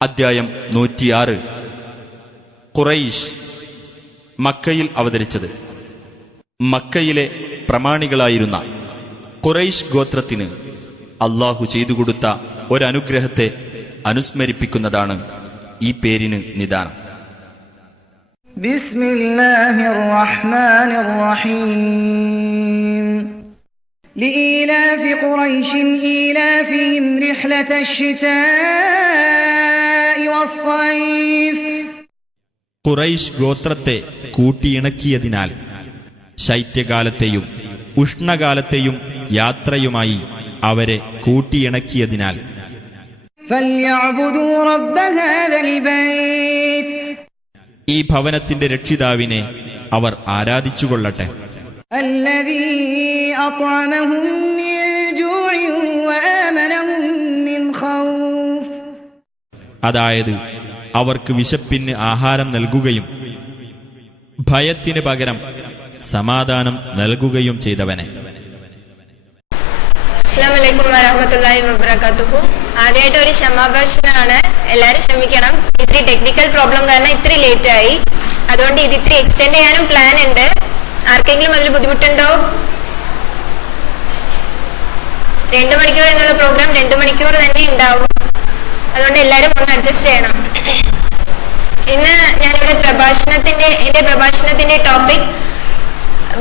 അദ്ധ്യായം 106. ഖുറൈശ് മക്കയിൽ അവതരിച്ചത്. മക്കയിലെ പ്രമാണികളായിരുന്ന ഖുറൈശ് ഗോത്രത്തിന് അല്ലാഹു ചെയ്തുകൊടുത്ത ഒരനുഗ്രഹത്തെ അനുസ്മരിപ്പിക്കുന്നതാണ് ഈ പേരിന് നിദാനം. ബിസ്മില്ലാഹിർ റഹ്മാനിർ റഹീം. ലഇലാഫി ഖുറൈശിൻ ഈലാഫിഹിം റിഹ്ലതശ് ശിതാഇ വസ്സൈഫ്. ഖുറൈശ് ഗോത്രത്തെ കൂട്ടിയിണക്കിയതിനാൽ ശൈത്യകാലത്തെയും ഉഷ്ണകാലത്തെയും യാത്രയുമായി അവരെ കൂട്ടിയിണക്കിയതിനാൽ ഫൽയഅ്ബുദൂ റബ്ബ ഹാദൽ ബൈത്ത്. ഈ ഭവനത്തിന്റെ രക്ഷിതാവിനെ അവർ ആരാധിച്ചുകൊള്ളട്ടെ. അല്ലദീ അത്അമഹും മിൻ ജൂഇൻ വആമനഹും മിൻ ഖൗഫ്. അതായത് അവർക്ക് വിശപ്പിന് ആഹാരം നൽകുകയും ഭയത്തിന് പകരം സമാധാനം നൽകുകയും ചെയ്തവനെ. അസ്സലാമു അലൈക്കും വറഹ്മത്തുള്ളാഹി വബറകാതുഹു. ആദ്യമായിട്ട് ഒരു ക്ഷമാപണമാണ്, എല്ലാവരും ക്ഷമിക്കണം. ഇത്തിരി ടെക്നിക്കൽ പ്രോബ്ലം കാരണം ഇത്തിരി ലേറ്റ് ആയി. അതുകൊണ്ട് ഇത് ഇത്തിരി എക്സ്റ്റെൻഡ് ചെയ്യാനും പ്ലാൻ ഉണ്ട്. ആർക്കെങ്കിലും അതിൽ ബുദ്ധിമുട്ടുണ്ടോ? 2 മണിക്കൂർ എന്നുള്ള പ്രോഗ്രാം 2 മണിക്കൂർ തന്നെ ഉണ്ടാവും. അതുകൊണ്ട് എല്ലാവരും ഒന്ന് അഡ്ജസ്റ്റ് ചെയ്യണം. ഇന്ന് ഞാനിവിടെ എന്റെ പ്രഭാഷണത്തിന്റെ ടോപ്പിക്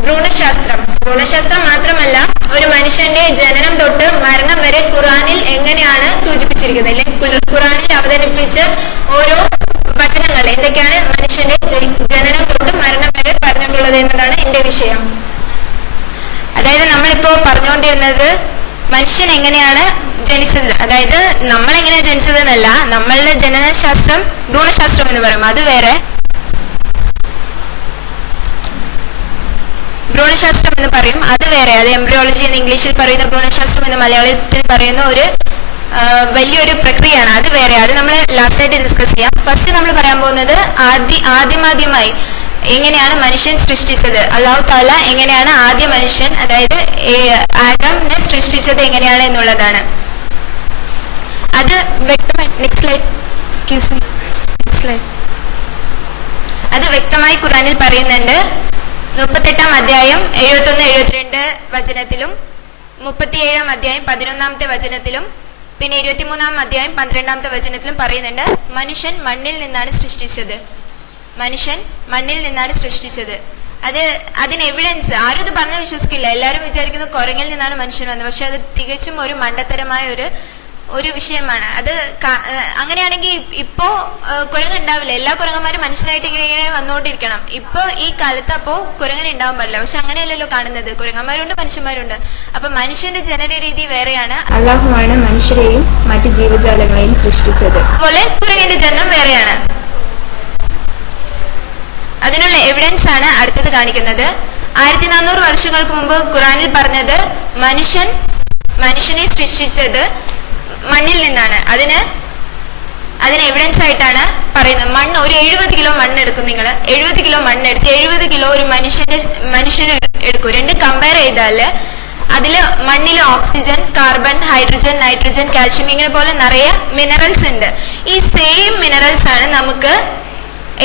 ഭ്രൂണശാസ്ത്രം. ഭ്രൂണശാസ്ത്രം മാത്രമല്ല, ഒരു മനുഷ്യന്റെ ജനനം തൊട്ട് മരണം വരെ ഖുർആനിൽ എങ്ങനെയാണ് സൂചിപ്പിച്ചിരിക്കുന്നത്, അല്ലെങ്കിൽ ഖുർആനിൽ അവതരിപ്പിച്ച ഓരോ വചനങ്ങൾ എന്തൊക്കെയാണ് മനുഷ്യന്റെ ജനനം തൊട്ട് മരണം വരെ പറഞ്ഞിട്ടുള്ളത് എന്നതാണ് എന്റെ വിഷയം. അതായത് നമ്മളിപ്പോ പറഞ്ഞുകൊണ്ടിരുന്നത് മനുഷ്യൻ എങ്ങനെയാണ് ജനിച്ചത്, അതായത് നമ്മൾ എങ്ങനെയാണ് ജനിച്ചത് എന്നല്ല, നമ്മളുടെ ജനനശാസ്ത്രം ഭ്രൂണശാസ്ത്രം എന്ന് പറയും, അത് വേറെ. ഭ്രൂണശാസ്ത്രം എന്ന് പറയും, അത് വേറെ. അത് എംബ്രിയോളജി എന്ന് ഇംഗ്ലീഷിൽ പറയുന്ന, ഭ്രൂണശാസ്ത്രം എന്ന് മലയാളത്തിൽ പറയുന്ന ഒരു വലിയൊരു പ്രക്രിയയാണ്, അത് വേറെ. അത് നമ്മൾ ലാസ്റ്റ് ആയിട്ട് ഡിസ്കസ് ചെയ്യാം. ഫസ്റ്റ് നമ്മൾ പറയാൻ പോകുന്നത് ആദ്യമായി എങ്ങനെയാണ് മനുഷ്യൻ സൃഷ്ടിച്ചത്, അല്ലാഹു തആല എങ്ങനെയാണ് ആദ്യ മനുഷ്യൻ, അതായത് ആദമിനെ സൃഷ്ടിച്ചത് എങ്ങനെയാണ് എന്നുള്ളതാണ്. അത് വ്യക്തമായി അത് വ്യക്തമായി ഖുർആനിൽ പറയുന്നുണ്ട്. 38-ാം അധ്യായം 71-72 വചനത്തിലും 37-ാം അധ്യായം 11-ാമത്തെ വചനത്തിലും പിന്നെ 23-ാം അധ്യായം 12-ാമത്തെ വചനത്തിലും പറയുന്നുണ്ട്, മനുഷ്യൻ മണ്ണിൽ നിന്നാണ് സൃഷ്ടിച്ചത്. മനുഷ്യൻ മണ്ണിൽ നിന്നാണ് സൃഷ്ടിച്ചത്. അതിന് എവിഡൻസ് ആരും ഇത് പറഞ്ഞാൽ വിശ്വസിക്കില്ല. എല്ലാവരും വിചാരിക്കുന്നു കുരങ്ങിൽ നിന്നാണ് മനുഷ്യൻ വന്നത്. പക്ഷെ അത് തികച്ചും ഒരു മണ്ടത്തരമായ ഒരു വിഷയമാണ്. അത് അങ്ങനെയാണെങ്കിൽ ഇപ്പോ കുരങ്ങൻ ഉണ്ടാവില്ല. എല്ലാ കുരങ്ങന്മാരും മനുഷ്യനായിട്ട് ഇങ്ങനെ വന്നുകൊണ്ടിരിക്കണം. ഇപ്പൊ ഈ കാലത്ത് അപ്പോ കുരങ്ങൻ ഉണ്ടാവാൻ പാടില്ല. പക്ഷെ അങ്ങനെയല്ലല്ലോ കാണുന്നത്. കുരങ്ങന്മാരുണ്ട്, മനുഷ്യന്മാരുണ്ട്. അപ്പൊ മനുഷ്യന്റെ ജനന രീതി വേറെയാണ്. അല്ലാഹുവാണ് മനുഷ്യരെയും മറ്റു ജീവജാലങ്ങളെയും സൃഷ്ടിച്ചത്. അതുപോലെ കുരങ്ങന്റെ ജനനം വേറെയാണ്. അതിനുള്ള എവിഡൻസ് ആണ് അടുത്തത് കാണിക്കുന്നത്. 1400 വർഷങ്ങൾക്ക് മുമ്പ് ഖുർആനിൽ പറഞ്ഞത് മനുഷ്യനെ സൃഷ്ടിച്ചത് മണ്ണിൽ നിന്നാണ്. അതിന് എവിഡൻസ് ആയിട്ടാണ് പറയുന്നത്. മണ്ണ് ഒരു 70 കിലോ മണ്ണ് എടുക്കും. നിങ്ങൾ 70 കിലോ മണ്ണ് എടുത്ത് 70 കിലോ ഒരു മനുഷ്യന് എടുക്കും. രണ്ടും കമ്പയർ ചെയ്താല് അതില് മണ്ണിൽ oxygen, carbon, hydrogen, nitrogen, calcium ഇങ്ങനെ പോലെ നിറയെ മിനറൽസ് ഉണ്ട്. ഈ സെയിം മിനറൽസ് ആണ് നമുക്ക്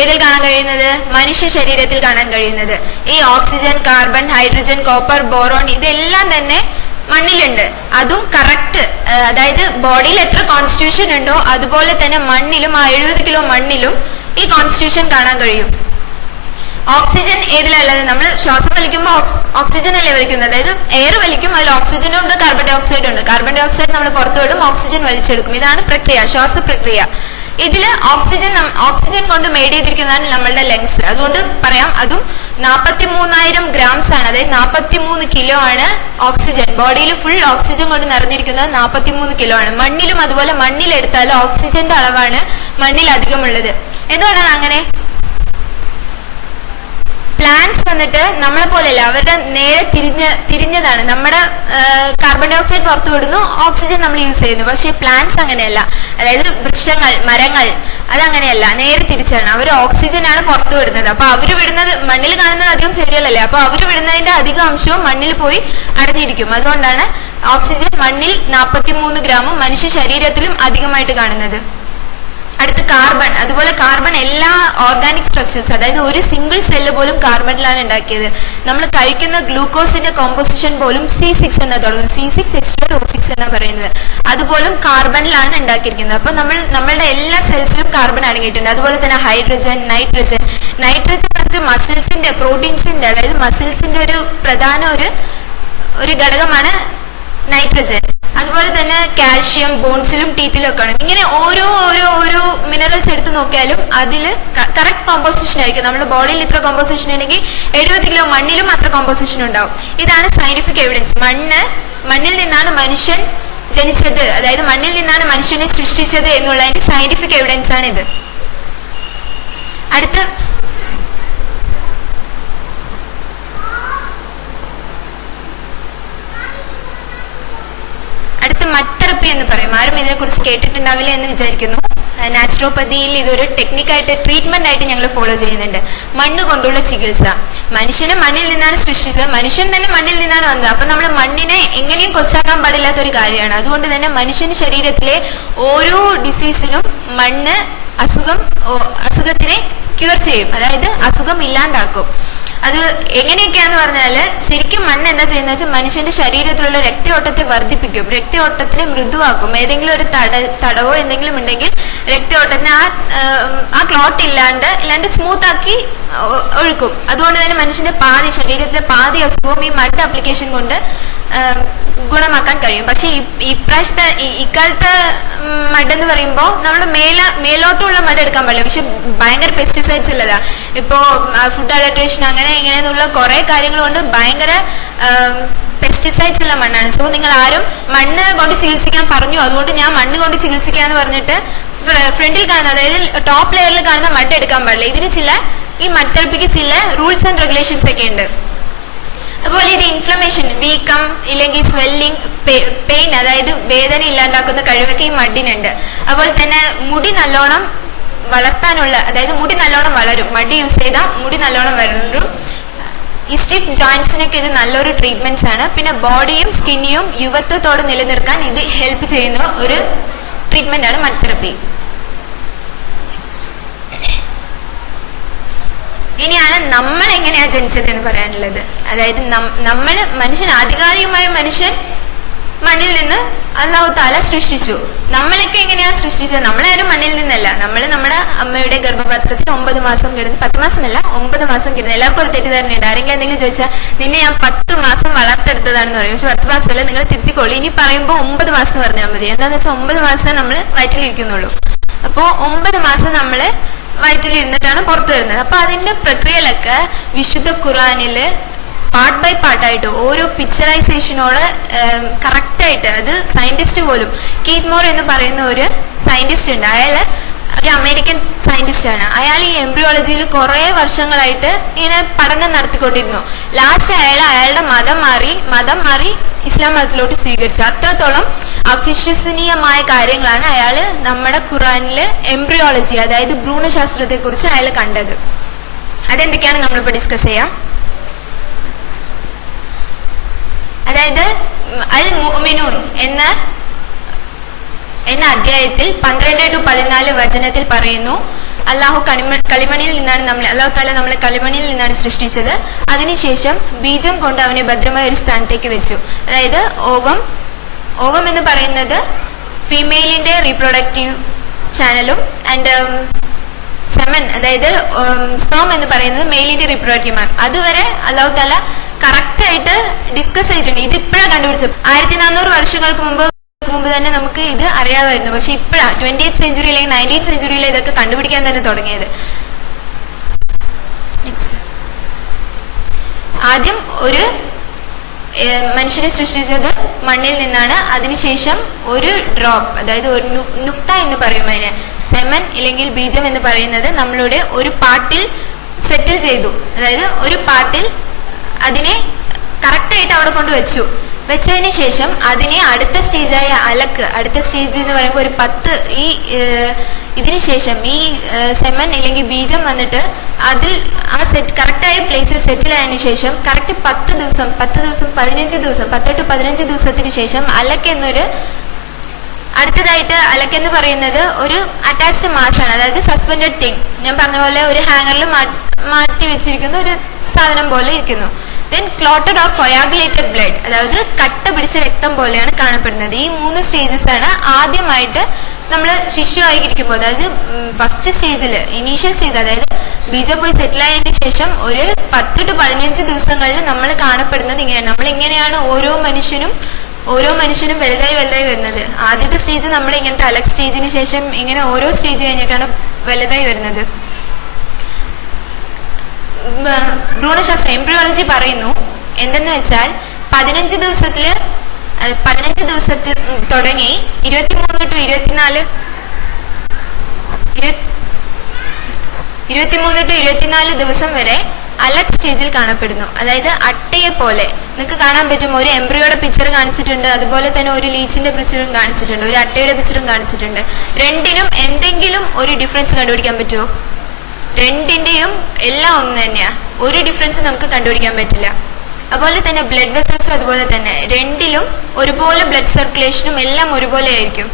ഏതിൽ കാണാൻ കഴിയുന്നത്? മനുഷ്യ ശരീരത്തിൽ കാണാൻ കഴിയുന്നത്. ഈ oxygen, carbon, hydrogen, copper, boron ഇതെല്ലാം തന്നെ മണ്ണിലുണ്ട്. അതും കറക്റ്റ്, അതായത് ബോഡിയിൽ എത്ര കോൺസ്റ്റിറ്റ്യൂഷൻ ഉണ്ടോ അതുപോലെ തന്നെ മണ്ണിലും, ആ 70 കിലോ മണ്ണിലും ഈ കോൺസ്റ്റിറ്റ്യൂഷൻ കാണാൻ കഴിയും. ഓക്സിജൻ ഏതിലുള്ളത്? നമ്മൾ ശ്വാസം വലിക്കുമ്പോൾ ഓക്സിജൻ അല്ലേ വലിക്കുന്നത്. അതായത് എയർ വലിക്കും, അതിൽ ഓക്സിജനും ഉണ്ട്, കാർബൺ ഡൈ ഓക്സൈഡും ഉണ്ട്. കാർബൺ ഡൈ ഓക്സൈഡ് നമ്മൾ പുറത്തു വിടും, ഓക്സിജൻ വലിച്ചെടുക്കും. ഇതാണ് പ്രക്രിയ, ശ്വാസപ്രക്രിയ. ഇതില് ഓക്സിജൻ കൊണ്ട് മെയ്ഡ് ചെയ്തിരിക്കുന്നതാണ് നമ്മളുടെ ലങ്സ്. അതുകൊണ്ട് പറയാം, അതും 43,000 ഗ്രാംസ് ആണ്. അതായത് 43 കിലോ ആണ് ഓക്സിജൻ. ബോഡിയിൽ ഫുൾ ഓക്സിജൻ കൊണ്ട് നിറഞ്ഞിരിക്കുന്നത് 43 കിലോ ആണ്. മണ്ണിലും അതുപോലെ, മണ്ണിലെടുത്താലും ഓക്സിജന്റെ അളവാണ് മണ്ണിൽ അധികമുള്ളത്. എന്തുകൊണ്ടാണ് അങ്ങനെ? പ്ലാന്റ്സ് വന്നിട്ട് നമ്മളെ പോലെയല്ല, അവരുടെ നേരെ തിരിഞ്ഞതാണ്. നമ്മുടെ കാർബൺ ഡൈ ഓക്സൈഡ് പുറത്തു വിടുന്നു, ഓക്സിജൻ നമ്മൾ യൂസ് ചെയ്യുന്നു. പക്ഷെ പ്ലാന്റ്സ് അങ്ങനെയല്ല. അതായത് വൃക്ഷങ്ങൾ, മരങ്ങൾ അതങ്ങനെയല്ല, നേരെ തിരിച്ചാണ്. അവർ ഓക്സിജൻ ആണ് പുറത്തു വിടുന്നത്. അപ്പൊ അവർ വിടുന്നത്, മണ്ണിൽ കാണുന്നത് അധികം ചെടികളല്ലേ, അപ്പൊ അവർ വിടുന്നതിന്റെ അധികം അംശവും മണ്ണിൽ പോയി അടഞ്ഞിരിക്കും. അതുകൊണ്ടാണ് ഓക്സിജൻ മണ്ണിൽ 43 ഗ്രാമും മനുഷ്യ ശരീരത്തിലും അധികമായിട്ട് കാണുന്നത്. കാർബൺ, അതുപോലെ കാർബൺ എല്ലാ ഓർഗാനിക് സ്ട്രക്ചേഴ്സ്, അതായത് ഒരു സിംഗിൾ സെല്ല് പോലും കാർബണിലാണ് ഉണ്ടാക്കിയത്. നമ്മൾ കഴിക്കുന്ന ഗ്ലൂക്കോസിന്റെ കോമ്പോസിഷൻ പോലും C6 എന്നാ തുടങ്ങുന്നത്, C6H12O6 എന്നാ പറയുന്നത്. അതുപോലും കാർബണിലാണ് ഉണ്ടാക്കിയിരിക്കുന്നത്. അപ്പൊ നമ്മളുടെ എല്ലാ സെൽസിലും കാർബൺ അടങ്ങിയിട്ടുണ്ട്. അതുപോലെ തന്നെ ഹൈഡ്രജൻ, നൈട്രജൻ മറ്റ് മസിൽസിന്റെ, പ്രോട്ടീൻസിന്റെ, അതായത് മസിൽസിന്റെ ഒരു പ്രധാന ഒരു ഘടകമാണ് നൈട്രജൻ. അതുപോലെ തന്നെ കാൽഷ്യം ബോൺസിലും ടീത്തിലും ഒക്കെ ആണ്. ഇങ്ങനെ ഓരോ മിനറൽസ് എടുത്ത് നോക്കിയാലും അതിൽ കറക്റ്റ് കോമ്പോസിഷൻ ആയിരിക്കും. നമ്മുടെ ബോഡിയിൽ ഇത്ര കോമ്പോസിഷൻ ഉണ്ടെങ്കിൽ 70 കിലോ മണ്ണിലും അത്ര കോമ്പോസിഷൻ ഉണ്ടാവും. ഇതാണ് സയന്റിഫിക് എവിഡൻസ്. മണ്ണിൽ നിന്നാണ് മനുഷ്യൻ ജനിച്ചത്, അതായത് മണ്ണിൽ നിന്നാണ് മനുഷ്യനെ സൃഷ്ടിച്ചത് എന്നുള്ളതിന്റെ സയന്റിഫിക് എവിഡൻസ് ആണ് ഇത്. അടുത്ത മട്ടെറപ്പി എന്ന് പറയും. ആരും ഇതിനെക്കുറിച്ച് കേട്ടിട്ടുണ്ടാവില്ല എന്ന് വിചാരിക്കുന്നു. നാച്ചുറോപ്പതിയിൽ ഇതൊരു ടെക്നിക്കായിട്ട്, ട്രീറ്റ്മെന്റ് ആയിട്ട് ഞങ്ങൾ ഫോളോ ചെയ്യുന്നുണ്ട്. മണ്ണ് കൊണ്ടുള്ള ചികിത്സ. മനുഷ്യനെ മണ്ണിൽ നിന്നാണ് സൃഷ്ടിച്ചത്, മനുഷ്യൻ തന്നെ മണ്ണിൽ നിന്നാണ് വന്നത്. അപ്പൊ നമ്മൾ മണ്ണിനെ എങ്ങനെയും കൊച്ചാക്കാൻ പാടില്ലാത്തൊരു കാര്യമാണ്. അതുകൊണ്ട് തന്നെ മനുഷ്യന്റെ ശരീരത്തിലെ ഓരോ ഡിസീസിനും മണ്ണ് അസുഖത്തിനെ ക്യൂർ ചെയ്യും, അതായത് അസുഖം ഇല്ലാണ്ടാക്കും. അത് എങ്ങനെയൊക്കെയാന്ന് പറഞ്ഞാല്, ശരിക്കും മണ്ണ് എന്താ ചെയ്യുന്നത് വെച്ചാൽ മനുഷ്യന്റെ ശരീരത്തിലുള്ള രക്തയോട്ടത്തെ വർദ്ധിപ്പിക്കും, രക്തയോട്ടത്തിനെ മൃദുവാക്കും. ഏതെങ്കിലും ഒരു തടവോ എന്തെങ്കിലും ഉണ്ടെങ്കിൽ രക്തയോട്ടത്തിനെ ആ ക്ലോട്ട് ഇല്ലാണ്ട് സ്മൂത്ത് ആക്കി ഒഴുക്കും. അതുകൊണ്ട് തന്നെ മനുഷ്യന്റെ ശരീരത്തിലെ പാതി അസുഖവും ഈ മഡ് ആപ്ലിക്കേഷൻ കൊണ്ട് ഗുണമാക്കാൻ കഴിയും. പക്ഷെ ഇക്കാലത്തെ മഡ് എന്ന് പറയുമ്പോൾ നമ്മുടെ മേലോട്ടുള്ള മഡ് എടുക്കാൻ പാടില്ല. പക്ഷെ ഭയങ്കര പെസ്റ്റിസൈഡ്സ് ഉള്ളതാ. ഇപ്പോ ഫുഡ് അഡൾട്രേഷൻ അങ്ങനെ ഇങ്ങനെയുള്ള കുറെ കാര്യങ്ങൾ കൊണ്ട് ഭയങ്കര പെസ്റ്റിസൈഡ്സ് ഉള്ള മണ്ണാണ്. സോ നിങ്ങൾ ആരും മണ്ണ് കൊണ്ട് ചികിത്സിക്കാൻ പറഞ്ഞു, അതുകൊണ്ട് ഞാൻ മണ്ണ് കൊണ്ട് ചികിത്സിക്കാന്ന് പറഞ്ഞിട്ട് ഫ്രണ്ടിൽ കാണുന്ന, അതായത് ടോപ്പ് ലെയറിൽ കാണുന്ന മഡ് എടുക്കാൻ പാടില്ല. ഇതിന് ഈ മഡ് തെറാപ്പിക്ക് ചില റൂൾസ് ആൻഡ് റെഗുലേഷൻസ് ഒക്കെ ഉണ്ട്. അതുപോലെ ഇത് ഇൻഫ്ലമേഷൻ, വീക്കം ഇല്ലെങ്കിൽ സ്വെല്ലിംഗ്, പെയിൻ, അതായത് വേദന ഇല്ലാണ്ടാക്കുന്ന കഴിവൊക്കെ ഈ മഡിനുണ്ട്. അതുപോലെ തന്നെ മുടി നല്ലോണം വളർത്താനുള്ള, അതായത് മുടി നല്ലോണം വളരും, മഡ് യൂസ് ചെയ്താൽ മുടി നല്ലോണം വളരും. ഈ സ്റ്റിഫ് ജോയിന്റ്സിനൊക്കെ ഇത് നല്ലൊരു ട്രീറ്റ്മെന്റ്സ് ആണ്. പിന്നെ ബോഡിയും സ്കിന്നിയും യുവത്വത്തോടെ നിലനിർത്താൻ ഇത് ഹെൽപ്പ് ചെയ്യുന്ന ഒരു ട്രീറ്റ്മെന്റ് ആണ് മഡ് തെറാപ്പി. ഇനിയാണ് നമ്മൾ എങ്ങനെയാ ജനിച്ചത് എന്ന് പറയാനുള്ളത്. അതായത് ആധികാരികമായ മനുഷ്യൻ മണ്ണിൽ നിന്ന് അല്ലാഹു തആല സൃഷ്ടിച്ചു. നമ്മളൊക്കെ എങ്ങനെയാ സൃഷ്ടിച്ചത്? നമ്മളാരും മണ്ണിൽ നിന്നല്ല. നമ്മൾ നമ്മുടെ അമ്മയുടെ ഗർഭപാത്രത്തിൽ 9 മാസം കിടന്ന്, 10 മാസമല്ല 9 മാസം കിടന്ന്. എല്ലാവർക്കും ഒരു തെറ്റിദ്ധാരണയുണ്ട്. ആരെങ്കിലും എന്തെങ്കിലും ചോദിച്ചാൽ നിന്നെ ഞാൻ 10 മാസം വളർത്തെടുത്തതാണെന്ന് പറയും. പക്ഷെ 10 മാസമല്ല, നിങ്ങൾ തിരുത്തിക്കൊള്ളു. ഇനി പറയുമ്പോൾ 9 മാസം എന്ന് പറഞ്ഞാൽ മതി. എന്താണെന്ന് വെച്ചാൽ 9 മാസം നമ്മൾ വയറ്റിലിരിക്കുന്നുള്ളൂ. അപ്പോൾ 9 മാസം നമ്മൾ വയറ്റിലിരുന്നിട്ടാണ് പുറത്തു വരുന്നത്. അപ്പൊ അതിന്റെ പ്രക്രിയയിലൊക്കെ വിശുദ്ധ ഖുർആനില് പാർട്ട് ബൈ പാർട്ടായിട്ട് ഓരോ പിക്ചറൈസേഷനോട് കറക്റ്റായിട്ട്, അത് സയന്റിസ്റ്റ് പോലും, കീത്ത് മോർ എന്ന് പറയുന്ന ഒരു സയന്റിസ്റ്റ് ഉണ്ട്. അയാള് ഒരു അമേരിക്കൻ സയന്റിസ്റ്റ് ആണ്. അയാൾ ഈ എംബ്രിയോളജിയിൽ കുറെ വർഷങ്ങളായിട്ട് ഇങ്ങനെ പഠനം നടത്തിക്കൊണ്ടിരുന്നു. ലാസ്റ്റ് അയാളുടെ മതം മാറി ഇസ്ലാം മതത്തിലോട്ട് സ്വീകരിച്ചു. അത്രത്തോളം അവിശ്വസനീയമായ കാര്യങ്ങളാണ് അയാൾ നമ്മുടെ ഖുർആനിലെ എംബ്രിയോളജി, അതായത് ഭ്രൂണശാസ്ത്രത്തെ കുറിച്ച് അയാൾ കണ്ടത്. അതെന്തൊക്കെയാണ് നമ്മളിപ്പോൾ ഡിസ്കസ് ചെയ്യാം. അതായത് അൽ മുഅ്മിനൂൻ എന്ന അധ്യായത്തിൽ 12-14 വചനത്തിൽ പറയുന്നു, അള്ളാഹു കളിമണിയിൽ നിന്നാണ് അള്ളാഹു താല നമ്മളെ കളിമണിയിൽ നിന്നാണ് സൃഷ്ടിച്ചത്. അതിനുശേഷം ബീജം കൊണ്ട് അവനെ ഭദ്രമായ ഒരു സ്ഥാനത്തേക്ക് വെച്ചു. അതായത് ഓവം എന്ന് പറയുന്നത് ഫീമെയിലിന്റെ റീപ്രൊഡക്റ്റീവ് ചാനലും ആൻഡ് സെമൻ, അതായത് സ്പേം എന്ന് പറയുന്നത് മെയിലിന്റെ റീപ്രൊഡക്റ്റീവ്. അതുവരെ അള്ളാഹു താല കറക്റ്റ് ആയിട്ട് ഡിസ്കസ് ചെയ്തിട്ടുണ്ട്. ഇത് ഇപ്പോഴാണ് കണ്ടുപിടിച്ചത്. 1400 വർഷങ്ങൾക്ക് മുമ്പ് തന്നെ നമുക്ക് ഇത് അറിയാമായിരുന്നു. പക്ഷെ ഇപ്പോഴാണ് 20th സെഞ്ചുറി അല്ലെങ്കിൽ 19th സെഞ്ചുറിയിൽ ഇതൊക്കെ കണ്ടുപിടിക്കാൻ തന്നെ തുടങ്ങിയത്. ആദ്യം ഒരു മനുഷ്യനെ സൃഷ്ടിച്ചത് മണ്ണിൽ നിന്നാണ്. അതിനുശേഷം ഒരു ഡ്രോപ്പ്, അതായത് ഒരു നുഫ്ത എന്ന് പറയും, അതിന് സെമൻ ഇല്ലെങ്കിൽ ബീജം എന്ന് പറയുന്നത് നമ്മളുടെ ഒരു പാർട്ടിൽ സെറ്റിൽ ചെയ്തു. അതായത് ഒരു പാർട്ടിൽ അതിനെ കറക്റ്റായിട്ട് അവിടെ കൊണ്ട് വെച്ചതിന് ശേഷം അതിനെ അടുത്ത സ്റ്റേജായ അടുത്ത സ്റ്റേജ് എന്ന് പറയുമ്പോൾ ഒരു 10 ഇതിന് ശേഷം ഈ സെമൻ അല്ലെങ്കിൽ ബീജം വന്നിട്ട് അതിൽ ആ കറക്റ്റായ പ്ലേസിൽ സെറ്റിൽ ആയതിനു ശേഷം കറക്റ്റ് 10 ദിവസം 15 ദിവസം 18 to 15 ദിവസത്തിന് ശേഷം അടുത്തതായിട്ട് അലക്ക് എന്ന് പറയുന്നത് ഒരു അറ്റാച്ച്ഡ് മാസാണ്, അതായത് സസ്പെൻഡഡ് തിങ്. ഞാൻ പറഞ്ഞ പോലെ ഒരു ഹാങ്ങറിൽ മാറ്റി വെച്ചിരിക്കുന്ന ഒരു സാധനം പോലെ ഇരിക്കുന്നു. ദെൻ ക്ലോട്ടഡ് ഓർ കൊയാഗുലേറ്റഡ് ബ്ലഡ്, അതായത് കട്ട പിടിച്ച രക്തം പോലെയാണ് കാണപ്പെടുന്നത്. ഈ 3 സ്റ്റേജസ് ആണ് ആദ്യമായിട്ട് നമ്മൾ ശിശുവായിരിക്കുമ്പോൾ, അതായത് ഫസ്റ്റ് സ്റ്റേജിൽ, ഇനീഷ്യൽ സ്റ്റേജ്, അതായത് ബീജം പോയി സെറ്റിൽ ആയതിനു ശേഷം ഒരു 10 to 15 ദിവസങ്ങളിൽ നമ്മൾ കാണപ്പെടുന്നത് ഇങ്ങനെയാണ്. നമ്മൾ ഇങ്ങനെയാണ് ഓരോ മനുഷ്യനും വലുതായി വരുന്നത്. ആദ്യത്തെ സ്റ്റേജ് നമ്മൾ ഇങ്ങനത്തെ അലക് സ്റ്റേജിന് ശേഷം ഇങ്ങനെ ഓരോ സ്റ്റേജ് കഴിഞ്ഞിട്ടാണ് വലുതായി വരുന്നത്. ഭ്രൂണശാസ്ത്രം എംബ്രിയോളജി പറയുന്നു എന്തെന്ന് വെച്ചാൽ 15 ദിവസത്തിൽ തുടങ്ങി 23 to 24 ദിവസം വരെ അലക് സ്റ്റേജിൽ കാണപ്പെടുന്നു. അതായത് അട്ടയെ പോലെ നിങ്ങൾക്ക് കാണാൻ പറ്റും. ഒരു എംബ്രിയോയുടെ പിക്ചർ കാണിച്ചിട്ടുണ്ട്, അതുപോലെ തന്നെ ഒരു ലീച്ചിന്റെ പിക്ചറും കാണിച്ചിട്ടുണ്ട്, ഒരു അട്ടയുടെ പിക്ചറും കാണിച്ചിട്ടുണ്ട്. രണ്ടിനും എന്തെങ്കിലും ഒരു ഡിഫറൻസ് കണ്ടുപിടിക്കാൻ പറ്റുമോ? രണ്ടിന്റെയും എല്ലാം ഒന്ന് തന്നെയാ, ഒരു ഡിഫറൻസ് നമുക്ക് കണ്ടുപിടിക്കാൻ പറ്റില്ല. അതുപോലെ തന്നെ ബ്ലഡ് വെസൽസ് അതുപോലെ തന്നെ രണ്ടിലും ഒരുപോലെ ബ്ലഡ് സർക്കുലേഷനും എല്ലാം ഒരുപോലെ ആയിരിക്കും.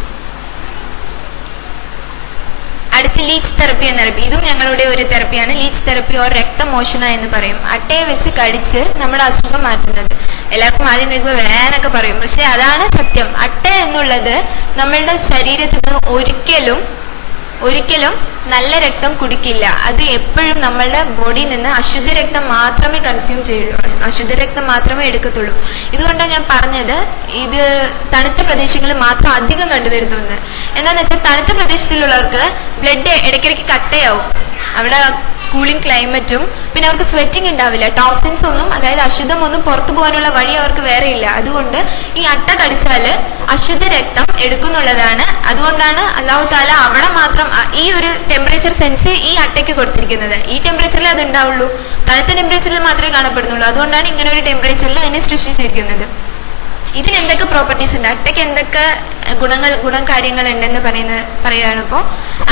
അടുത്ത് ലീച്ച് തെറപ്പി എന്ന തെറപ്പി, ഇതും ഞങ്ങളുടെ ഒരു തെറപ്പിയാണ്. ലീച്ച് തെറപ്പി ഓർ രക്തമോഷണ എന്ന് പറയും. അട്ടയെ വെച്ച് കടിച്ച് നമ്മുടെ അസുഖം മാറ്റുന്നത്. എല്ലാവർക്കും ആദ്യം കേൾക്കുമ്പോൾ വേനൊക്കെ പറയും, പക്ഷെ അതാണ് സത്യം. അട്ട എന്നുള്ളത് നമ്മളുടെ ശരീരത്തിൽ നിന്ന് ഒരിക്കലും നല്ല രക്തം കുടിക്കില്ല. അത് എപ്പോഴും നമ്മളുടെ ബോഡിയിൽ നിന്ന് അശുദ്ധ രക്തം മാത്രമേ കൺസ്യൂം ചെയ്യുള്ളൂ, അശുദ്ധ രക്തം മാത്രമേ എടുക്കത്തുള്ളൂ. ഇതുകൊണ്ടാണ് ഞാൻ പറഞ്ഞത് ഇത് തണുത്ത പ്രദേശങ്ങളിൽ മാത്രം അധികം കണ്ടുവരുന്നു എന്ന്. എന്താണെന്ന് വെച്ചാൽ തണുത്ത പ്രദേശത്തിലുള്ളവർക്ക് ബ്ലഡ് ഇടയ്ക്കിടയ്ക്ക് കട്ടയാവും. അവിടെ കൂളിംഗ് ക്ലൈമറ്റും പിന്നെ അവർക്ക് സ്വെറ്റിംഗ് ഉണ്ടാവില്ല. ടോക്സിൻസ് ഒന്നും, അതായത് അശുദ്ധമൊന്നും പുറത്തു പോകാനുള്ള വഴി അവർക്ക് വേറെ ഇല്ല. അതുകൊണ്ട് ഈ അട്ട കടിച്ചാൽ അശുദ്ധ രക്തം എടുക്കുന്നുള്ളതാണ്. അതുകൊണ്ടാണ് അല്ലാഹു തആല അവിടെ മാത്രം ഈ ഒരു ടെമ്പറേച്ചർ സെൻസ് ഈ അട്ടയ്ക്ക് കൊടുത്തിരിക്കുന്നത്. ഈ ടെമ്പറേച്ചറിൽ അത് ഉണ്ടാവുള്ളൂ, തണുത്ത ടെമ്പറേച്ചറിൽ മാത്രമേ കാണപ്പെടുന്നുള്ളൂ. അതുകൊണ്ടാണ് ഇങ്ങനെ ഒരു ടെമ്പറേച്ചറിൽ അതിനെ സൃഷ്ടിച്ചിരിക്കുന്നത്. ഇതിന് എന്തൊക്കെ പ്രോപ്പർട്ടീസ് ഉണ്ട്, അട്ടയ്ക്ക് എന്തൊക്കെ ഗുണകാര്യങ്ങൾ ഉണ്ടെന്ന് പറയുകയാണ്. ഇപ്പോൾ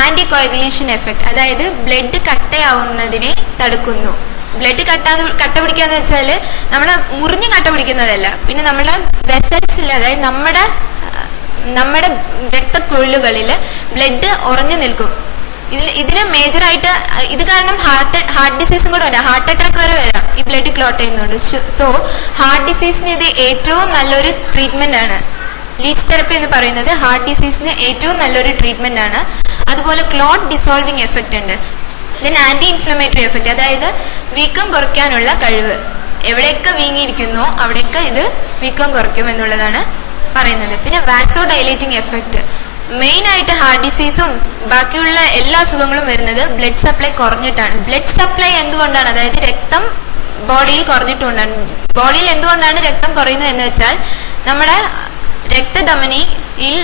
ആന്റി കോയഗുലേഷൻ എഫക്ട്, അതായത് ബ്ലഡ് കട്ടയാവുന്നതിനെ തടുക്കുന്നു. ബ്ലഡ് കട്ട പിടിക്കാന്ന് വെച്ചാൽ നമ്മളെ മുറിഞ്ഞ് കട്ട പിടിക്കുന്നതല്ല, പിന്നെ നമ്മുടെ വെസൽസിൽ, അതായത് നമ്മുടെ രക്തക്കുഴലുകളിൽ ബ്ലഡ് ഉറഞ്ഞു നിൽക്കും. ഇതിന് മേജറായിട്ട് ഇത് കാരണം ഹാർട്ട് ഡിസീസും കൂടെ വരാം, ഹാർട്ട് അറ്റാക്ക് വരെ വരാം ഈ ബ്ലഡ് ക്ലോട്ട് ചെയ്യുന്നുണ്ട്. സോ ഹാർട്ട് ഡിസീസിന് ഇത് ഏറ്റവും നല്ലൊരു ട്രീറ്റ്മെന്റ് ആണ്. ലീച്ച് തെറപ്പി എന്ന് പറയുന്നത് ഹാർട്ട് ഡിസീസിന് ഏറ്റവും നല്ലൊരു ട്രീറ്റ്മെന്റ് ആണ്. അതുപോലെ ക്ലോട്ട് ഡിസോൾവിങ് എഫക്റ്റ് ഉണ്ട്. ദെൻ ആന്റി ഇൻഫ്ലമേറ്ററി എഫക്റ്റ്, അതായത് വീക്കം കുറയ്ക്കാനുള്ള കഴിവ്. എവിടെയൊക്കെ വീങ്ങിയിരിക്കുന്നോ അവിടെയൊക്കെ ഇത് വീക്കം കുറയ്ക്കും എന്നുള്ളതാണ് പറയുന്നത്. പിന്നെ വാക്സോ ഡൈലേറ്റിംഗ് എഫക്റ്റ്, മെയിൻ ആയിട്ട് ഹാർട്ട് ഡിസീസും ബാക്കിയുള്ള എല്ലാ അസുഖങ്ങളും വരുന്നത് ബ്ലഡ് സപ്ലൈ കുറഞ്ഞിട്ടാണ്. ബ്ലഡ് സപ്ലൈ എന്തുകൊണ്ടാണ്, അതായത് രക്തം ബോഡിയിൽ കുറഞ്ഞിട്ടുകൊണ്ടാണ്. ബോഡിയിൽ എന്തുകൊണ്ടാണ് രക്തം കുറയുന്നത് എന്ന് വെച്ചാൽ നമ്മുടെ രക്തധമനിയിൽ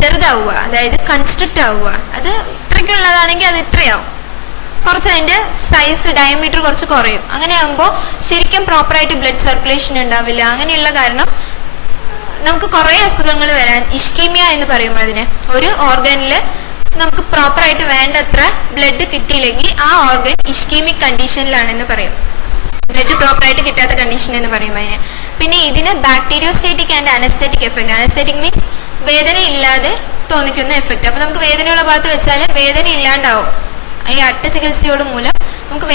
ചെറുതാവുക, അതായത് കൺസ്ട്രക്റ്റ് ആവുക. അത് ഇത്രയ്ക്കുള്ളതാണെങ്കിൽ അത് ഇത്രയാവും, കുറച്ച് അതിന്റെ സൈസ് ഡയമീറ്റർ കുറച്ച് കുറയും. അങ്ങനെ ആകുമ്പോൾ ശരിക്കും പ്രോപ്പറായിട്ട് ബ്ലഡ് സർക്കുലേഷൻ ഉണ്ടാവില്ല. അങ്ങനെയുള്ള കാരണം നമുക്ക് കുറേ അസുഖങ്ങൾ വരാൻ, ഇഷ്കീമിയ എന്ന് പറയും അതിന്. ഒരു ഓർഗനിൽ നമുക്ക് പ്രോപ്പറായിട്ട് വേണ്ടത്ര ബ്ലഡ് കിട്ടിയില്ലെങ്കിൽ ആ ഓർഗൻ ഇഷ്കീമിക് കണ്ടീഷനിലാണെന്ന് പറയും. ബ്ലഡ് പ്രോപ്പറായിട്ട് കിട്ടാത്ത കണ്ടീഷൻ എന്ന് പറയും അതിന്. പിന്നെ ഇതിന് bacteriostatic and anaesthetic effect. Anaesthetic means വേദന ഇല്ലാതെ തോന്നിക്കുന്ന എഫക്ട്. അപ്പൊ നമുക്ക് വേദനയുള്ള ഭാഗത്ത് വെച്ചാൽ വേദന ഇല്ലാണ്ടാവും. ഈ അട്ട ചികിത്സയോട് മൂലം നമുക്ക്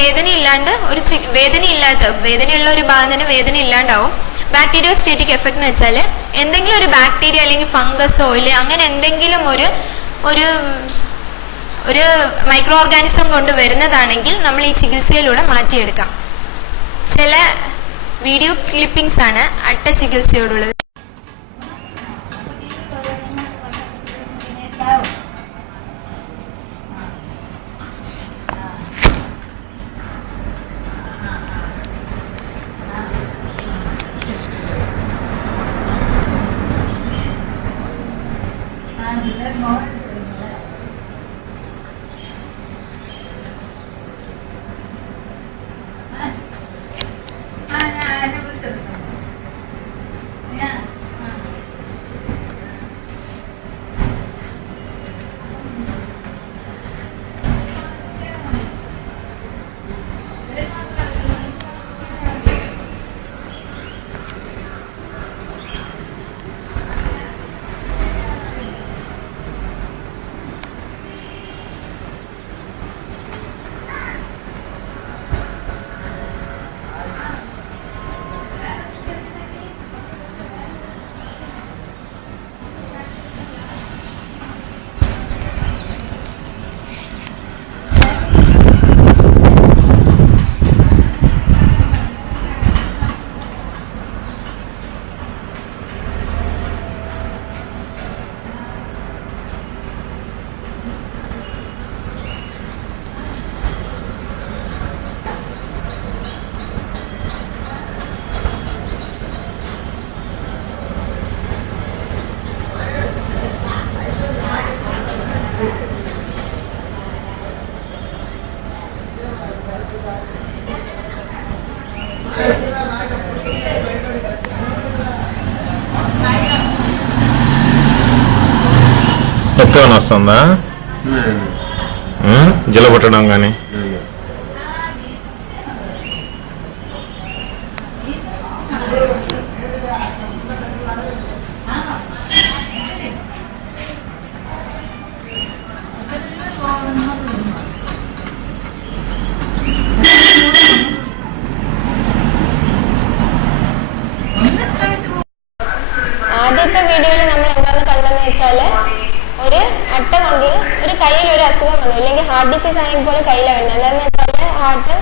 വേദനയുള്ള ഒരു ഭാഗം തന്നെ വേദന ഇല്ലാണ്ടാവും. ബാക്ടീരിയോസ്റ്റേറ്റിക് എഫക്ട് എന്ന് വെച്ചാൽ എന്തെങ്കിലും ഒരു ബാക്ടീരിയ അല്ലെങ്കിൽ ഫംഗസോ ഇല്ല അങ്ങനെ എന്തെങ്കിലും ഒരു മൈക്രോ ഓർഗാനിസം കൊണ്ട് വരുന്നതാണെങ്കിൽ നമ്മൾ ഈ ചികിത്സയിലൂടെ മാറ്റിയെടുക്കാം. ചില വീഡിയോ ക്ലിപ്പിംഗ്സ് ആണ് അട്ട ചികിത്സയോടുള്ളത്. ఎక్కువ వస్తుందా జలపట్టడం కానీ? ആദ്യത്തെ വീഡിയോയിൽ നമ്മൾ എന്താന്ന് കണ്ടെന്ന് വെച്ചാല് ഒരു അട്ട കൊണ്ടുള്ള ഒരു കയ്യിൽ ഒരു അസുഖം വന്നു, ഇല്ലെങ്കിൽ ഹാർട്ട് ഡിസീസ് ആണെങ്കിൽ പോലും കയ്യിലാണ് വരുന്നത്. എന്താണെന്ന് വെച്ചാല് ഹാർട്ട്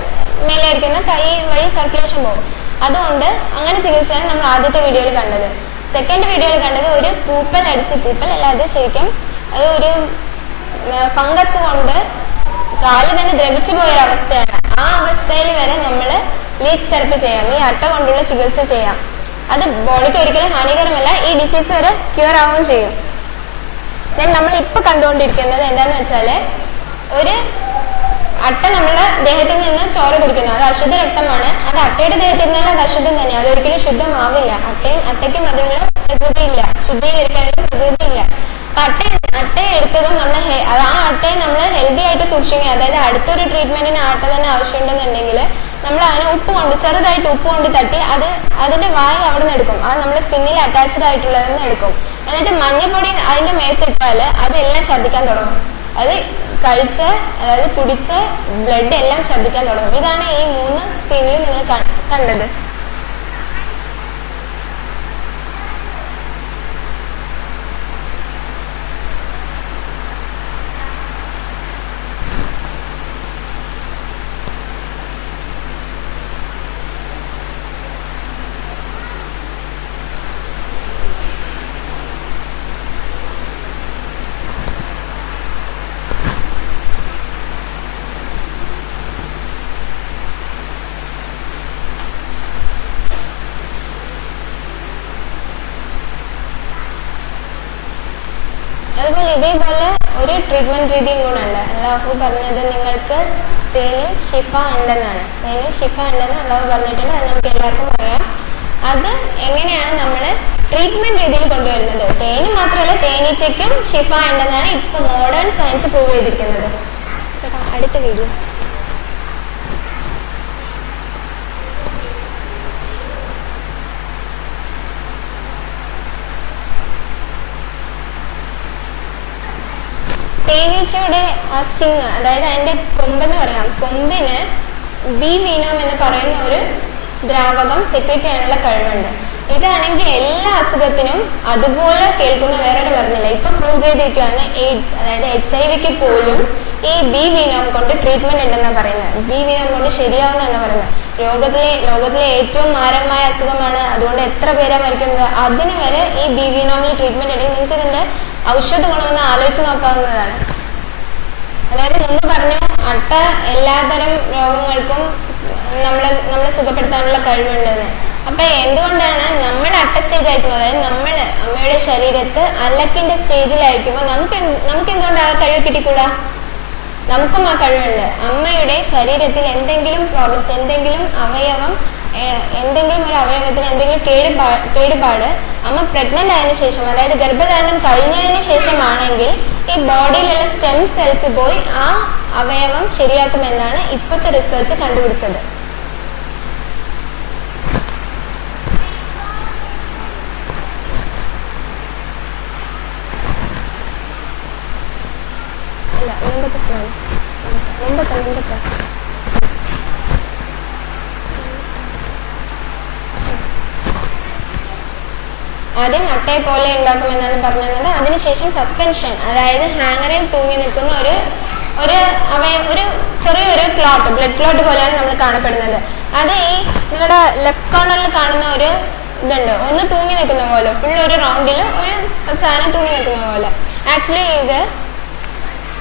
മേലായിരിക്കുന്ന കൈ വഴി സർക്കുലേഷൻ പോകും. അതുകൊണ്ട് അങ്ങനെ ചികിത്സയാണ് നമ്മൾ ആദ്യത്തെ വീഡിയോയിൽ കണ്ടത്. സെക്കൻഡ് വീഡിയോയിൽ കണ്ടത് ഒരു പൂപ്പൽ അല്ലാതെ ശരിക്കും അത് ഒരു ഫംഗസ് കൊണ്ട് കാല് തന്നെ ദ്രവിച്ചു പോയൊരവസ്ഥയാണ്. ആ അവസ്ഥയിൽ വരെ നമ്മൾ ലീച്ച് തെറപ്പി ചെയ്യാം, ഈ അട്ട കൊണ്ടുള്ള ചികിത്സ ചെയ്യാം. അത് ബോഡിക്ക് ഒരിക്കലും ഹാനികരമല്ല, ഈ ഡിസീസ് വരെ ക്യൂർ ആവുകയും ചെയ്യും. ദെൻ നമ്മൾ ഇപ്പൊ കണ്ടുകൊണ്ടിരിക്കുന്നത് എന്താന്ന് വെച്ചാല് ഒരു അട്ട നമ്മളെ ദേഹത്തിൽ നിന്ന് ചോര കുടിക്കുന്നു. അത് അശുദ്ധ രക്തമാണ്. അത് അട്ടയുടെ ദേഹത്തിൽ നിന്നാൽ അത് അശുദ്ധം തന്നെയാണ്, അതൊരിക്കലും ശുദ്ധമാവില്ല. അട്ടയ്ക്കും അതിനുള്ള പ്രകൃതിയില്ല, ശുദ്ധീകരിക്കാനുള്ള പ്രകൃതിയില്ല. അപ്പൊ അട്ടയെ എടുത്തതും നമ്മൾ ആ അട്ടയെ നമ്മൾ ഹെൽത്തി ആയിട്ട് സൂക്ഷിക്കണം. അതായത് അടുത്തൊരു ട്രീറ്റ്മെന്റിന് അട്ട തന്നെ ആവശ്യമുണ്ടെന്നുണ്ടെങ്കിൽ നമ്മൾ അതിനെ ചെറുതായിട്ട് ഉപ്പ് കൊണ്ട് തട്ടി അതിന്റെ വായ അവിടെ നിന്ന് എടുക്കും. അത് നമ്മുടെ സ്കിന്നിൽ അറ്റാച്ച്ഡ് ആയിട്ടുള്ളതെന്ന് എടുക്കും. എന്നിട്ട് മഞ്ഞപ്പൊടി അതിന്റെ മേത്തിട്ടാൽ അതെല്ലാം ഛർദ്ദിക്കാൻ തുടങ്ങും. അത് അതായത് കുടിച്ച ബ്ലഡ് എല്ലാം ഛർദ്ദിക്കാൻ തുടങ്ങും. ഇതാണ് ഈ 3 സ്കിന്നിൽ നിങ്ങൾ കണ്ടത്. അതുപോലെ ഇതേപോലെ ഒരു ട്രീറ്റ്മെന്റ് രീതിയും കൂടെ ഉണ്ട്. അല്ലാഹു പറഞ്ഞത് നിങ്ങൾക്ക് തേനിൽ ഷിഫ ഉണ്ടെന്നാണ്. തേനിൽ ഷിഫ ഉണ്ടെന്ന് അല്ലാഹു പറഞ്ഞിട്ടുണ്ട്. അത് നമുക്ക് എല്ലാവർക്കും അറിയാം. അത് എങ്ങനെയാണ് നമ്മൾ ട്രീറ്റ്മെന്റ് രീതിയിൽ കൊണ്ടുവരുന്നത്? തേന് മാത്രമല്ല, തേനീച്ചയ്ക്കും ഷിഫ ഉണ്ടെന്നാണ് ഇപ്പൊ മോഡേൺ സയൻസ് പ്രൂവ് ചെയ്തിരിക്കുന്നത്. ചേട്ടാ അടുത്ത വീഡിയോ. തേനീച്ചയുടെ ആ സ്റ്റിങ്, അതായത് അതിന്റെ കൊമ്പെന്ന് പറയാം, കൊമ്പിന് ബി വീനോം എന്ന് പറയുന്ന ഒരു ദ്രാവകം സെക്രീറ്റ് ചെയ്യാനുള്ള കഴിവുണ്ട്. ഇതാണെങ്കിൽ എല്ലാ അസുഖത്തിനും അതുപോലെ കേൾക്കുന്ന വേറൊരു മരുന്നില്ല. ഇപ്പൊ പ്രൂവ് ചെയ്തിരിക്കുകയാണ് എയ്ഡ്സ്, അതായത് HIV പോലും ഈ ബി വീനോം കൊണ്ട് ട്രീറ്റ്മെന്റ് ഉണ്ടെന്നാണ് പറയുന്നത്. ബി വീനോം കൊണ്ട് ശരിയാവുന്ന എന്നാണ് പറയുന്നത്. ലോകത്തിലെ ഏറ്റവും മാരകമായ അസുഖമാണ്, അതുകൊണ്ട് എത്ര പേരാ മരിക്കുന്നത്, അതിന് വരെ ഈ ബി വീനോമിൽ ട്രീറ്റ്മെന്റ് ഉണ്ടെങ്കിൽ നിങ്ങൾക്ക് ഇതിന്റെ ഔഷധ ഗുണമെന്ന് ആലോചിച്ച് നോക്കാവുന്നതാണ്. അതായത് മുമ്പ് പറഞ്ഞു അട്ട എല്ലാതരം രോഗങ്ങൾക്കും നമ്മളെ സുഖപ്പെടുത്താനുള്ള കഴിവുണ്ടെന്ന്. അപ്പൊ എന്തുകൊണ്ടാണ് നമ്മൾ അട്ട സ്റ്റേജ് ആയിരിക്കുമ്പോൾ, അതായത് നമ്മൾ അമ്മയുടെ ശരീരത്ത് അലക്കിന്റെ സ്റ്റേജിലായിരിക്കുമ്പോൾ നമുക്ക് എന്തുകൊണ്ട് ആ കഴിവ് കിട്ടിക്കൂടാ? നമുക്കും ആ കഴിവുണ്ട്. അമ്മയുടെ ശരീരത്തിൽ എന്തെങ്കിലും പ്രോബ്ലംസ്, എന്തെങ്കിലും ഒരു അവയവത്തിന് എന്തെങ്കിലും കേടുപാട് അമ്മ പ്രഗ്നന്റ് ആയതിനു ശേഷം, അതായത് ഗർഭധാരണം കഴിഞ്ഞതിന് ശേഷമാണെങ്കിൽ ഈ ബോഡിയിലുള്ള സ്റ്റെം സെൽസ് പോയി ആ അവയവം ശരിയാക്കുമെന്നാണ് ഇപ്പോഴത്തെ റിസർച്ച് കണ്ടുപിടിച്ചത്. അല്ല, മുമ്പത്തെ ആദ്യം അട്ടയെ പോലെ ഉണ്ടാക്കുമെന്നാണ് പറഞ്ഞത്. അതിനുശേഷം സസ്പെൻഷൻ, അതായത് ഹാങ്ങറിൽ തൂങ്ങി നിൽക്കുന്ന ഒരു ചെറിയൊരു ക്ലോട്ട്, ബ്ലഡ് ക്ലോട്ട് പോലെയാണ് നമ്മൾ കാണപ്പെടുന്നത്. അത് ഈ നിങ്ങളുടെ ലെഫ്റ്റ് കോർണറിൽ കാണുന്ന ഒരു ഇതുണ്ട്, ഒന്ന് തൂങ്ങി നിൽക്കുന്ന പോലെ, ഫുൾ ഒരു റൗണ്ടിൽ ഒരു സാധനം തൂങ്ങി നിൽക്കുന്ന പോലെ. ആക്ച്വലി ഇത്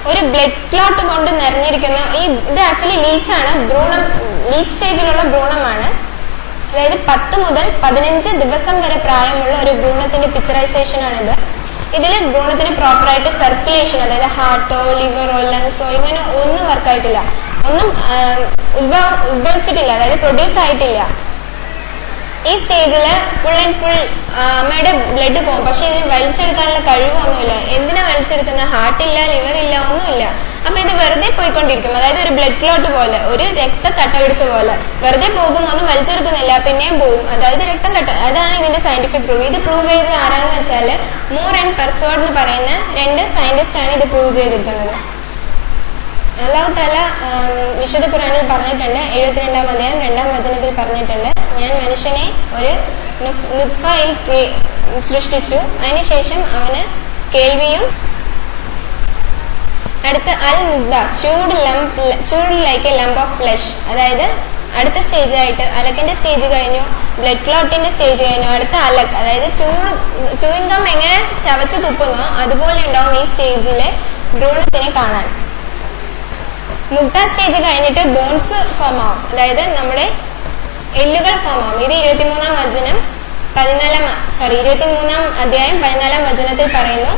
ഒരു ബ്ലഡ് ക്ലോട്ട് കൊണ്ട് നിറഞ്ഞിരിക്കുന്ന ഇത് ആക്ച്വലി ലീച്ചാണ്, ലീച്ച് സ്റ്റേജിലുള്ള ഭ്രൂണമാണ്. അതായത് 10 മുതൽ 15 ദിവസം വരെ പ്രായമുള്ള ഒരു ഭ്രൂണത്തിന്റെ പിക്ചറൈസേഷൻ ആണിത്. ഇതിൽ ഭ്രൂണത്തിന് പ്രോപ്പറായിട്ട് സർക്കുലേഷൻ, അതായത് ഹാർട്ടോ ലിവറോ ലങ്സോ ഇങ്ങനെ ഒന്നും വർക്കായിട്ടില്ല, ഒന്നും ഉത്ഭവിച്ചിട്ടില്ല, അതായത് പ്രൊഡ്യൂസ് ആയിട്ടില്ല. ഈ സ്റ്റേജിൽ ഫുൾ അമ്മയുടെ ബ്ലഡ് പോകും. പക്ഷെ ഇതിന് വലിച്ചെടുക്കാനുള്ള കഴിവൊന്നുമില്ല. എന്തിനാ വലിച്ചെടുക്കുന്നത്? ഹാർട്ടില്ല, ലിവർ ഇല്ല, ഒന്നുമില്ല. അപ്പൊ ഇത് വെറുതെ പോയിക്കൊണ്ടിരിക്കും. അതായത് ഒരു ബ്ലഡ് ക്ലോട്ട് പോലെ, ഒരു രക്തം കട്ട പിടിച്ച പോലെ വെറുതെ പോകും, ഒന്നും വലിച്ചെടുക്കുന്നില്ല, പിന്നെയും പോകും. അതായത് രക്തം കട്ട. അതാണ് ഇതിന്റെ സയന്റിഫിക് പ്രൂവ്. ഇത് പ്രൂവ് ചെയ്തത് ആരാണെന്ന് വെച്ചാൽ മൂർ ആൻഡ് പെർസോഡ് എന്ന് പറയുന്ന 2 സയന്റിസ്റ്റ് ആണ് ഇത് പ്രൂവ് ചെയ്തിരിക്കുന്നത്. അല്ലാഹു തആല വിശുദ്ധ ഖുർആനിൽ പറഞ്ഞിട്ടുണ്ട്, 72-ാം അധ്യായം 2-ാം വചനത്തിൽ പറഞ്ഞിട്ടുണ്ട്, ഞാൻ മനുഷ്യനെ ഒരു നുത്ഫയിൽ സൃഷ്ടിച്ചു, അതിനുശേഷം അവന് കേൾവിയും, അടുത്ത അൽ മുദ്ദ, ചൂട് like A lump of flush. അതായത് അടുത്ത സ്റ്റേജ് ആയിട്ട് അലക്കിന്റെ സ്റ്റേജ് കഴിഞ്ഞു, ബ്ലഡ് ക്ലോട്ടിന്റെ സ്റ്റേജ് കഴിഞ്ഞു, അടുത്ത അലക്ക്. അതായത് ചൂയിങ്കം എങ്ങനെ ചവച്ച് തുപ്പുന്നോ അതുപോലെ ഉണ്ടാവും ഈ സ്റ്റേജിലെ ഭ്രൂണത്തിനെ കാണാൻ. മുഗ്ധ സ്റ്റേജ് കഴിഞ്ഞിട്ട് ബോൺസ് ഫോം ആവും, അതായത് നമ്മുടെ എല്ലുകൾ ഫോം ആവും. ഇത് 23-ാം അധ്യായം 14-ാം വചനത്തിൽ പറയുന്നു,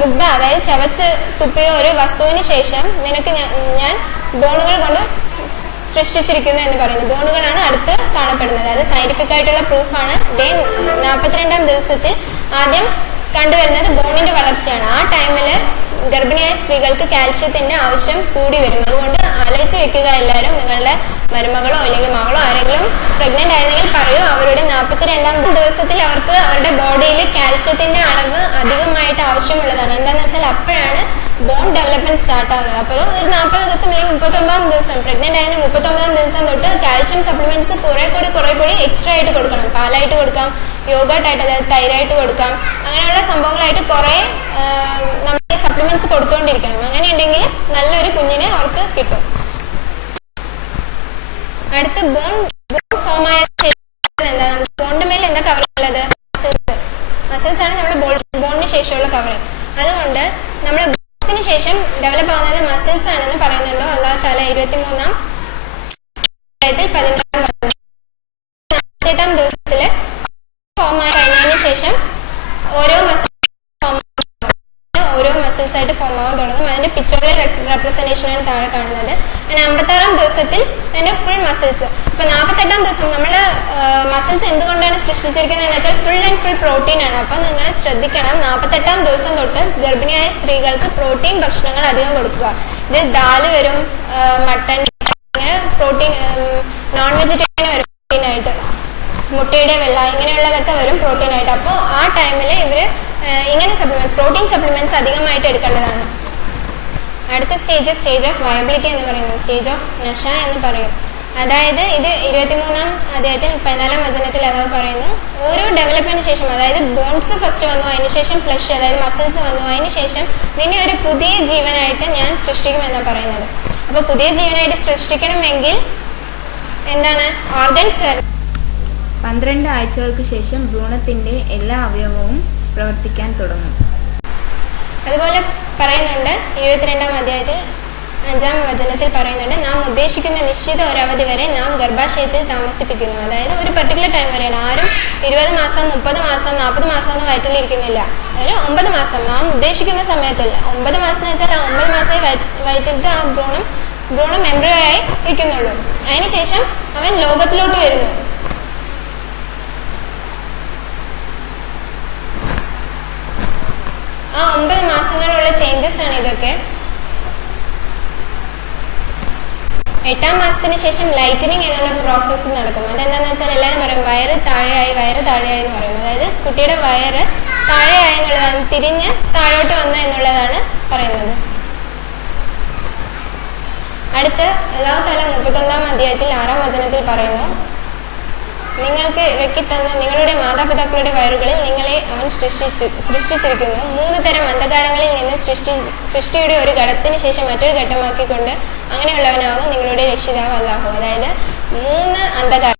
മുഗ്ധ അതായത് ചവച്ച് തുപ്പിയ ഒരു വസ്തുവിന് ശേഷം നിനക്ക് ഞാൻ ബോണുകൾ കൊണ്ട് സൃഷ്ടിച്ചിരിക്കുന്നു എന്ന് പറയുന്നു. ബോണുകളാണ് അടുത്ത് കാണപ്പെടുന്നത്. അത് സയന്റിഫിക് ആയിട്ടുള്ള പ്രൂഫാണ്. ഡേ 42-ാം ദിവസത്തിൽ ആദ്യം കണ്ടുവരുന്നത് ബോണിന്റെ വളർച്ചയാണ്. ആ ടൈമിൽ ഗർഭിണിയായ സ്ത്രീകൾക്ക് കാൽഷ്യത്തിന്റെ ആവശ്യം കൂടി വരും. അതുകൊണ്ട് ആലോചിച്ച് വെക്കുക എല്ലാവരും. നിങ്ങളുടെ മരുമകളോ അല്ലെങ്കിൽ മകളോ ആരെങ്കിലും പ്രഗ്നന്റ് ആയിരുന്നെങ്കിൽ പറയൂ, അവരുടെ 42-ാം ദിവസത്തിൽ അവർക്ക് അവരുടെ ബോഡിയിൽ കാൽഷ്യത്തിന്റെ അളവ് അധികമായിട്ട് ആവശ്യമുള്ളതാണ്. എന്താണെന്ന് വെച്ചാൽ അപ്പോഴാണ് ബോൺ ഡെവലപ്മെന്റ് സ്റ്റാർട്ട് ആവുന്നത്. അപ്പോൾ ഒരു 40 ദിവസം അല്ലെങ്കിൽ 39-ാം ദിവസം, പ്രഗ്നന്റ് ആയതിന് 39-ാം ദിവസം തൊട്ട് കാൽഷ്യം സപ്ലിമെന്റ്സ് കുറെ കൂടി എക്സ്ട്രാ ആയിട്ട് കൊടുക്കണം. പാലായിട്ട് കൊടുക്കാം, യോഗാട്ടായിട്ട്, അതായത് തൈരായിട്ട് കൊടുക്കാം. അങ്ങനെയുള്ള സംഭവങ്ങളായിട്ട് കുറെ നമ്മൾ സപ്ലിമെന്റ്സ് കൊടുത്തുകൊണ്ടിരിക്കണം. അങ്ങനെ ഉണ്ടെങ്കിൽ നല്ലൊരു കുഞ്ഞിനെ അവർക്ക് കിട്ടും. അടുത്ത് ബോൺ ഫോം ആയ എന്താ, ബോണിന്റെ മേലെ എന്താ കവർ ഉള്ളത്? മസിൽസ് ആണ് നമ്മുടെ ബോണിന് ശേഷമുള്ള കവറിങ്. അതുകൊണ്ട് നമ്മുടെ ബോൺസിന് ശേഷം ഡെവലപ്പ് ആവുന്നത് മസിൽസ് ആണെന്ന് പറയുന്നുണ്ടോ അല്ലാഹു തആല 23-ാം അധ്യായത്തിൽ 48-ാം ദിവസത്തില് ഫോം ആയി കഴിഞ്ഞതിന് ശേഷം ഓരോ മസിൽസ് ആയിട്ട് ഫോം ആവാൻ തുടങ്ങും. അതിന്റെ പിക്ചോറിയൽ റെപ്രസെന്റേഷൻ ആണ് താഴെ കാണുന്നത്. അങ്ങനെ 56-ാം ദിവസത്തിൽ അതിന്റെ ഫുൾ മസിൽസ്. ഇപ്പൊ 48-ാം ദിവസം നമ്മുടെ മസിൽസ് എന്തുകൊണ്ടാണ് സൃഷ്ടിച്ചിരിക്കുന്നത് എന്ന് വെച്ചാൽ ഫുൾ ആൻഡ് ഫുൾ പ്രോട്ടീൻ ആണ്. അപ്പൊ നിങ്ങൾ ശ്രദ്ധിക്കണം, 48-ാം ദിവസം തൊട്ട് ഗർഭിണിയായ സ്ത്രീകൾക്ക് പ്രോട്ടീൻ ഭക്ഷണങ്ങൾ അധികം കൊടുക്കുക. ഇതിൽ ദാല് വരും, മട്ടൺ, ഇങ്ങനെ പ്രോട്ടീൻ, നോൺ വെജിറ്റേറിയൻ വരും പ്രോട്ടീനായിട്ട്, മുട്ടയുടെ വെള്ള, ഇങ്ങനെയുള്ളതൊക്കെ വരും പ്രോട്ടീനായിട്ട്. അപ്പോൾ ആ ടൈമിൽ ഇവർ ഇങ്ങനെ പ്രോട്ടീൻ സപ്ലിമെന്റ്സ് അധികമായിട്ട് എടുക്കേണ്ടതാണ്. അടുത്ത സ്റ്റേജ് ഓഫ് വയബിലിറ്റി എന്ന് പറയുന്നത്, സ്റ്റേജ് ഓഫ് നഷ എന്ന് പറയും. അതായത് ഇത് 23-ാം അധ്യായത്തിൽ 14-ാം വചനത്തിൽ അതായത് പറയുന്നു, ഓരോ ഡെവലപ്മെന്റിന് ശേഷം, അതായത് ബോൺസ് ഫസ്റ്റ് വന്നു, അതിനുശേഷം ഫ്ലഷ് അതായത് മസിൽസ് വന്നു, അതിനുശേഷം നിന്നെ ഒരു പുതിയ ജീവനായിട്ട് ഞാൻ സൃഷ്ടിക്കുമെന്നാണ് പറയുന്നത്. അപ്പോൾ പുതിയ ജീവനായിട്ട് സൃഷ്ടിക്കണമെങ്കിൽ എന്താണ്? ഓർഗൻസ്. 12 ആഴ്ചകൾക്ക് ശേഷം ഭ്രൂണത്തിന്റെ എല്ലാ അവയവവും പ്രവർത്തിക്കാൻ തുടങ്ങും. അതുപോലെ പറയുന്നുണ്ട് 22-ാം അധ്യായത്തിൽ 5-ാം വചനത്തിൽ പറയുന്നുണ്ട്, നാം ഉദ്ദേശിക്കുന്ന നിശ്ചിത ഒരവധി വരെ നാം ഗർഭാശയത്തിൽ താമസിപ്പിക്കുന്നു. അതായത് ഒരു പർട്ടിക്കുലർ ടൈം വരെയാണ്. ആരും 20 മാസം 30 മാസം 40 മാസം ഒന്നും വയറ്റിലിരിക്കുന്നില്ല. ഒരു 9 മാസം നാം ഉദ്ദേശിക്കുന്ന സമയത്തിൽ, 9 മാസം എന്ന് വെച്ചാൽ ആ 9 മാസമേ വയറ്റിലത്തെ ആ ഭ്രൂണം എംബ്രിയോ ആയി ഇരിക്കുന്നുള്ളൂ. അതിനുശേഷം അവൻ ലോകത്തിലോട്ട് വരുന്നു. ആ 9 മാസങ്ങളുള്ള ചേഞ്ചസ് ആണ് ഇതൊക്കെ. 8-ാം മാസത്തിന് ശേഷം ലൈറ്റനിങ് എന്നുള്ള പ്രോസസ്സ് നടക്കും. അതെന്താണെന്ന് വെച്ചാൽ എല്ലാവരും പറയും വയറ് താഴെയായി എന്ന് പറയും. അതായത് കുട്ടിയുടെ വയറ് താഴെയായി എന്നുള്ളതാണ്, തിരിഞ്ഞ് താഴോട്ട് വന്നു എന്നുള്ളതാണ് പറയുന്നത്. അടുത്ത് അല്ലാഹു തആല 31-ാം അധ്യായത്തിൽ 6-ാം വചനത്തിൽ പറയുന്നു, നിങ്ങൾക്ക് ഇറക്കിത്തന്ന നിങ്ങളുടെ മാതാപിതാക്കളുടെ വയറുകളിൽ നിങ്ങളെ അവൻ സൃഷ്ടിച്ചിരിക്കുന്നു. 3 തരം അന്ധകാരങ്ങളിൽ നിന്ന് സൃഷ്ടിയുടെ ഒരു ഘട്ടത്തിന് ശേഷം മറ്റൊരു ഘട്ടമാക്കിക്കൊണ്ട് അങ്ങനെയുള്ളവനാകുന്നു നിങ്ങളുടെ രക്ഷിതാവ് അല്ലാഹു. അതായത് 3 അന്ധകാരം.